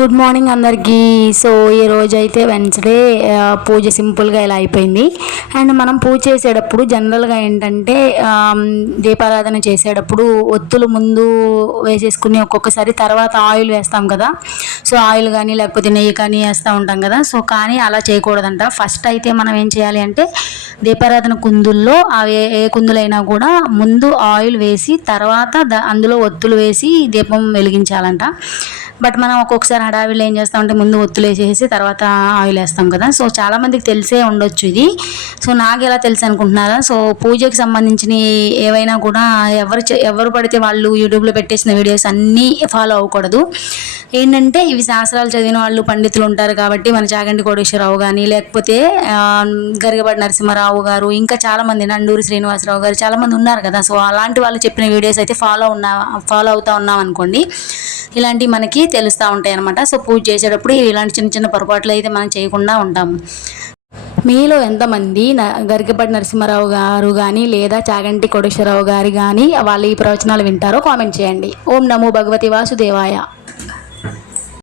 Good morning అందరికీ. So ఈ రోజు అయితే వెన్స్డే పూజ సింపుల్గా ఇలా అయిపోయింది. అండ్ మనం పూజ చేసేటప్పుడు జనరల్గా ఏంటంటే దీపారాధన చేసేటప్పుడు ఒత్తులు ముందు వేసేసుకుని ఒక్కొక్కసారి తర్వాత ఆయిల్ వేస్తాం కదా. సో ఆయిల్ కానీ లేకపోతే నెయ్యి కానీ వేస్తూ ఉంటాం కదా. సో కానీ అలా చేయకూడదంట. ఫస్ట్ అయితే మనం ఏం చేయాలి అంటే దీపారాధన కుందుల్లో అవి ఏ- కుందులైనా కూడా ముందు ఆయిల్ వేసి తర్వాత అందులో ఒత్తులు వేసి దీపం వెలిగించాలంట. బట్ మనం ఒక్కొక్కసారి హడావిలో ఏం చేస్తామంటే ముందు ఒత్తులేసేసి తర్వాత ఆయిల్ వేస్తాం కదా. సో చాలామందికి తెలిసే ఉండొచ్చు ఇది. సో నాకు ఎలా తెలుసు అనుకుంటున్నారా? సో పూజకి సంబంధించిన ఏవైనా కూడా ఎవరు చే- ఎవరు పడితే వాళ్ళు యూట్యూబ్లో పెట్టేసిన వీడియోస్ అన్నీ ఫాలో అవ్వకూడదు. ఏంటంటే ఇవి శాస్త్రాలు చదివిన వాళ్ళు పండితులు ఉంటారు కాబట్టి మన చాగంటి కోటేశ్వరరావు కానీ లేకపోతే గరిగబడి నరసింహారావు గారు ఇంకా చాలామంది నండూరి శ్రీనివాసరావు గారు చాలామంది ఉన్నారు కదా. సో అలాంటి వాళ్ళు చెప్పిన వీడియోస్ అయితే ఫాలో ఉన్నా ఫాలో అవుతా ఉన్నాం అనుకోండి. ఇలాంటివి మనకి తెలుస్తూ ఉంటాయి అనమాట సో పూజ చేసేటప్పుడు ఇలాంటి చిన్న చిన్న పొరపాట్లు అయితే మనం చేయకుండా ఉంటాము. మీలో ఎంతమంది న గరికపాటి నరసింహారావు గారు కానీ లేదా చాగంటి కోటేశ్వరరావు గారు కానీ వాళ్ళ ఈ ప్రవచనాలు వింటారో కామెంట్ చేయండి. ఓం నమో భగవతి వాసుదేవాయ.